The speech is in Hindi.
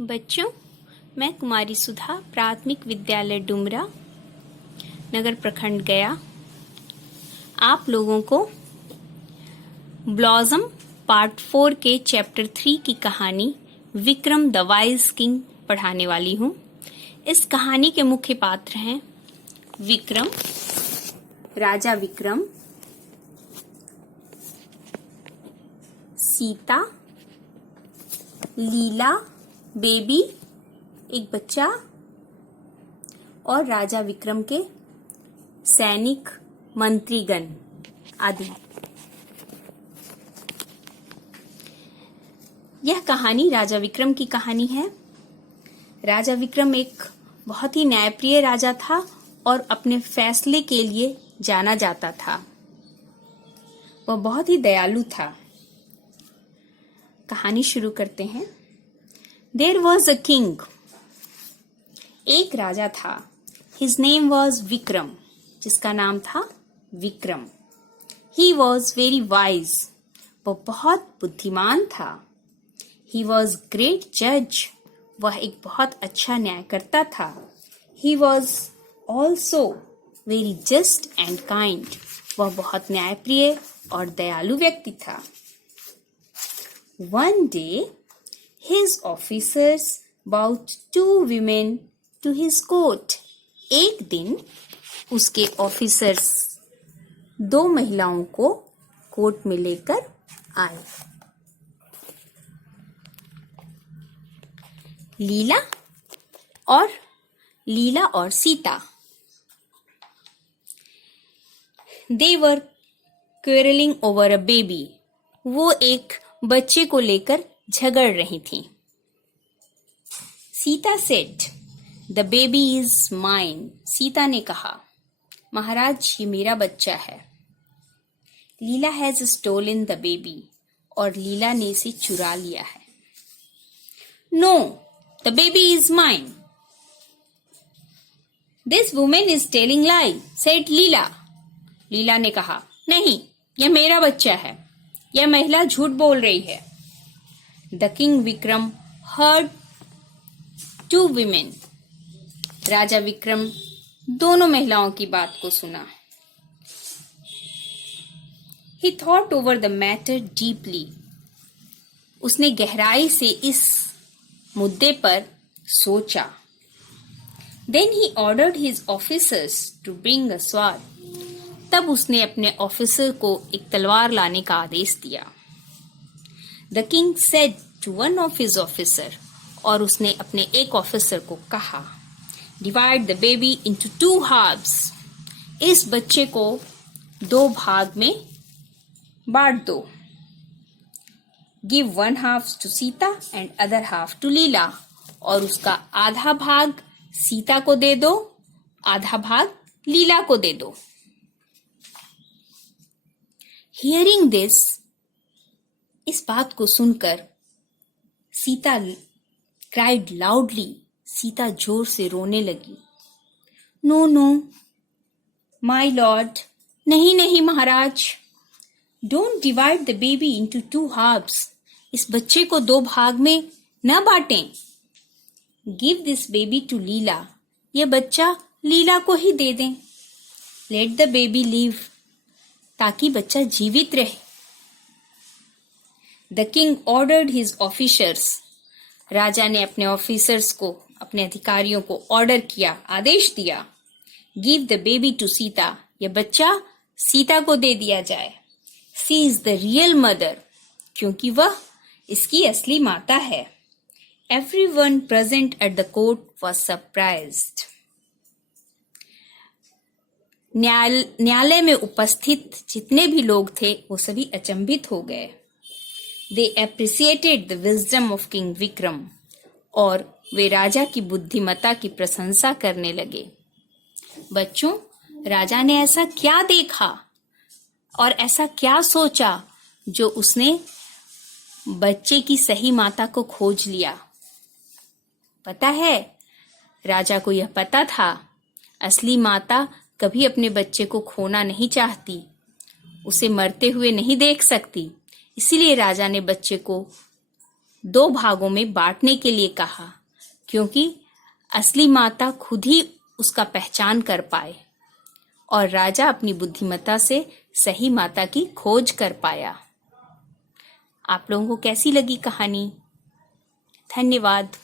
बच्चों, मैं कुमारी सुधा प्राथमिक विद्यालय डुमरा नगर प्रखंड गया आप लोगों को ब्लॉसम पार्ट 4 के चैप्टर 3 की कहानी विक्रम द वाइज किंग पढ़ाने वाली हूँ। इस कहानी के मुख्य पात्र हैं विक्रम, राजा विक्रम, सीता, लीला बेबी एक बच्चा और राजा विक्रम के सैनिक मंत्रीगण आदि। यह कहानी राजा विक्रम की कहानी है। राजा विक्रम एक बहुत ही न्यायप्रिय राजा था और अपने फैसले के लिए जाना जाता था। वह बहुत ही दयालु था। कहानी शुरू करते हैं। There was a king. एक राजा था। His name was विक्रम, जिसका नाम था Vikram. He was very wise. वह बहुत बुद्धिमान था। He was great judge. वह एक बहुत अच्छा न्यायकर्ता था। He was also very just and kind. वह बहुत न्यायप्रिय और दयालु व्यक्ति था। One day, his officers brought 2 women to his court. एक दिन उसके ऑफिसर्स 2 महिलाओं को कोर्ट में लेकर आए। लीला और Sita. They were quarreling over a baby. वो एक बच्चे को लेकर झगड़ रही थी। Sita said, the baby is mine. Sita ने कहा, महाराज ये मेरा बच्चा है। Leela has stolen the baby. और लीला ने इसे चुरा लिया है। No, the baby is mine. This women is telling lie, said Leela. Leela ने कहा, नहीं, यह मेरा बच्चा है। यह महिला झूठ बोल रही है। The king Vikram heard 2 women. राजा विक्रम दोनों महिलाओं की बात को सुना। He thought over the matter deeply. उसने गहराई से इस मुद्दे पर सोचा। Then he ordered his officers to bring a sword. तब उसने अपने ऑफिसर को एक तलवार लाने का आदेश दिया। The king said to one of his officer, और उसने अपने एक ऑफिसर को कहा, divide the baby into 2 halves. इस बच्चे को 2 भाग में बांट दो। Give 1 half to Sita and other half to Leela. और उसका आधा भाग सीता को दे दो, आधा भाग लीला को दे दो। Hearing this, इस बात को सुनकर सीता cried loudly. सीता जोर से रोने लगी। No, no, my lord. नहीं, नहीं महाराज। Don't divide the baby into 2 halves. इस बच्चे को 2 भाग में न बांटें। Give this baby to Leela. यह बच्चा लीला को ही दे दें। Let the baby live. ताकि बच्चा जीवित रहे। The king ordered his officers. राजा ने अपने ऑफिसर्स को, अपने अधिकारियों को ऑर्डर किया, आदेश दिया। Give the baby to Sita. यह बच्चा सीता को दे दिया जाए। She is the real mother. क्योंकि वह इसकी असली माता है। Everyone present at the court was surprised. न्यायालय में उपस्थित जितने भी लोग थे वो सभी अचंभित हो गए। They appreciated the wisdom of King Vikram. और वे राजा की बुद्धिमत्ता की प्रशंसा करने लगे। बच्चों, राजा ने ऐसा क्या देखा और ऐसा क्या सोचा जो उसने बच्चे की सही माता को खोज लिया? पता है, राजा को यह पता था, असली माता कभी अपने बच्चे को खोना नहीं चाहती, उसे मरते हुए नहीं देख सकती। इसीलिए राजा ने बच्चे को 2 भागों में बांटने के लिए कहा, क्योंकि असली माता खुद ही उसका पहचान कर पाए और राजा अपनी बुद्धिमत्ता से सही माता की खोज कर पाया। आप लोगों को कैसी लगी कहानी? धन्यवाद।